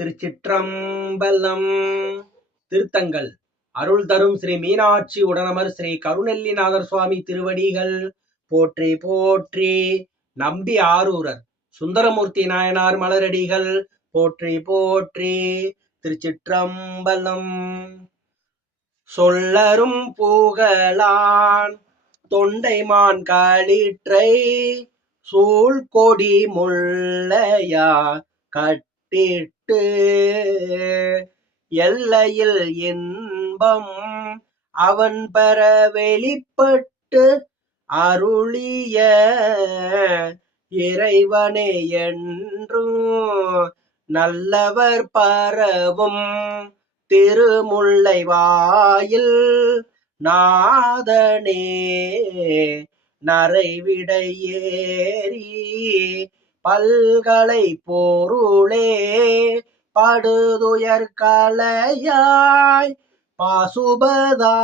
திருச்சிற்றம்பலம். திருத்தங்கள் அருள் தரும் ஸ்ரீ மீனாட்சி உடனமர் ஸ்ரீ கருநெல்லிநாதர் சுவாமி திருவடிகள் போற்றி போற்றி. நம்பி ஆரூரர் சுந்தரமூர்த்தி நாயனார் மலரடிகள் போற்றி போற்றி. திருச்சிற்றம்பலம். சொல்லரும் புகழான் தொண்டைமான் களிற்றை சூழ்கொடி முள்ளையா கட்டிட்டு எல்லையில் இன்பம் அவன் பெற வெளிப்பட்டு அருளிய இறைவனே என்றும் நல்லவர் பரவும் திருமுல்லை வாயில் நாதனே நரைவிடை ஏறி பல்கலை பொருளே படுதுயர் கலையாய் பாசுபதா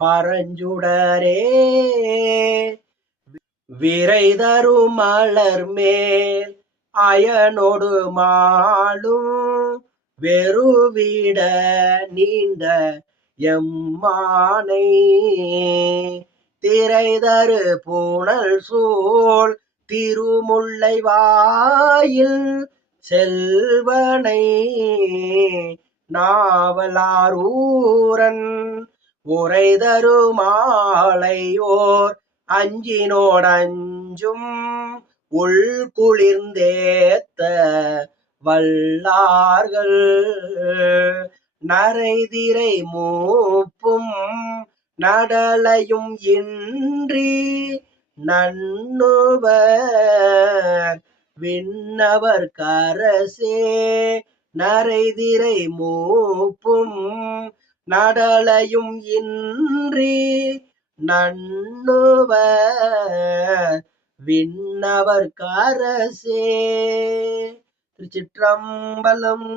பரஞ்சுடரே விரை தரும் மலர் மேல் அயனோடு மாளும் வெறுவிட நீண்ட எம்மானை திரைதரு பூணல் சூழ் திருமுல்லை வாயில் செல்வனை நாவலாரூரன் உரைதரு மாலையோர் அஞ்சினோடஞ்சும் உள் குளிர்ந்தேத்த வல்லார்கள் நரைதிரை மூப்பும் நடலையும் இன்றி நண்ணுவர் விண்ணவர் கரசே நரைதிரை மூப்பும் நடலையும் இன்றி நண்ணுவர் விண்ணவர் கரசே. திருச்சிற்றம்பலம்.